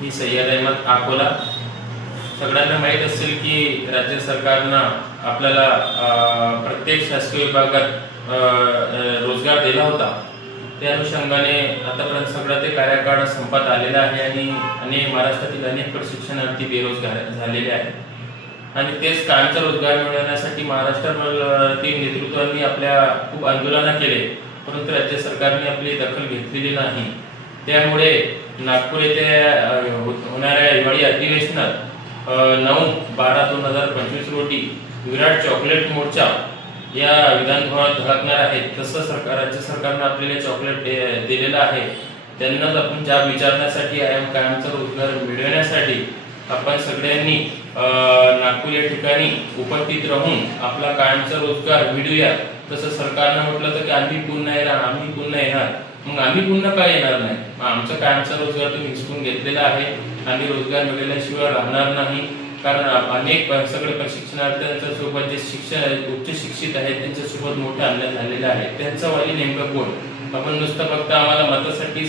मी सय्यद अहमद अकोला। सगळ्यांना माहीत असेल की राज्य सरकारनं आपल्याला प्रत्येक शासकीय विभागात रोजगार दिला होता। त्या अनुषंगाने आतापर्यंत सगळा ते कार्यकाळ संपत आलेला आहे आणि महाराष्ट्रातील अनेक प्रशिक्षणार्थी बेरोजगार झालेले आहेत आणि तेच कायमचा रोजगार मिळवण्यासाठी महाराष्ट्रातील नेतृत्वांनी आपल्या खूप आंदोलन केले, परंतु राज्य सरकारने आपली दखल घेतलेली नाही। त्यामुळे नागपूर येथे होणाऱ्या हिवाळी अधिवेशनात 9/12/2025 रोजी विराट चॉकलेट मोर्चा या विधानभवनात धडकणार आहे। तसं राज्य सरकारने आपल्याला चॉकलेट दिलेलं आहे, त्यांनाच आपण जाब विचारण्यासाठी कायमचा रोजगार मिळवण्यासाठी आपण सगळ्यांनी नागपूर या ठिकाणी उपस्थित राहून आपला कायमचा रोजगार मिळवूया। तसं सरकारनं म्हटलं तर की आम्ही पुन्हा येणार, मग आम्ही पुन्हा काय येणार नाही? आमचा कायमचा रोजगार तुम्ही हिसकून घेतलेला आहे, आम्ही रोजगार मिळवल्याशिवाय राहणार नाही। कारण अनेक सगळे प्रशिक्षणार्थ्यांच्या सोबत जे उच्च शिक्षित आहेत त्यांच्यासोबत मोठे अन्याय झालेले आहे। त्यांचा वाली नेमकं कोण? आपण नुसतं फक्त आम्हाला मतासाठी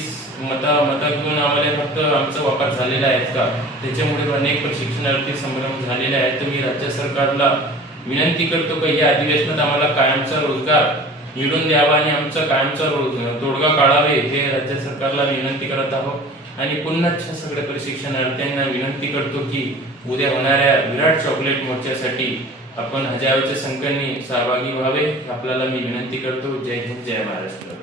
मत घेऊन आम्हाला फक्त आमचा वापर झालेला आहे का? त्याच्यामुळे अनेक प्रशिक्षणार्थी संभ्रम झालेले आहेत। तर मी राज्य सरकारला विनंती करतो की या अधिवेशनात आम्हाला कायमचा रोजगार मिळवून द्यावा आणि आमचा कायमचा तोडगा काढावे, हे राज्य सरकारला विनंती करत आहोत। आणि पुन्हा सगळ्या प्रशिक्षणार्थ्यांना विनंती करतो की उद्या होणाऱ्या विराट चॉकलेट मोर्चासाठी आपण हजारोच्या संख्येने सहभागी व्हावे, आपल्याला मी विनंती करतो। जय हिंद, जय महाराष्ट्र।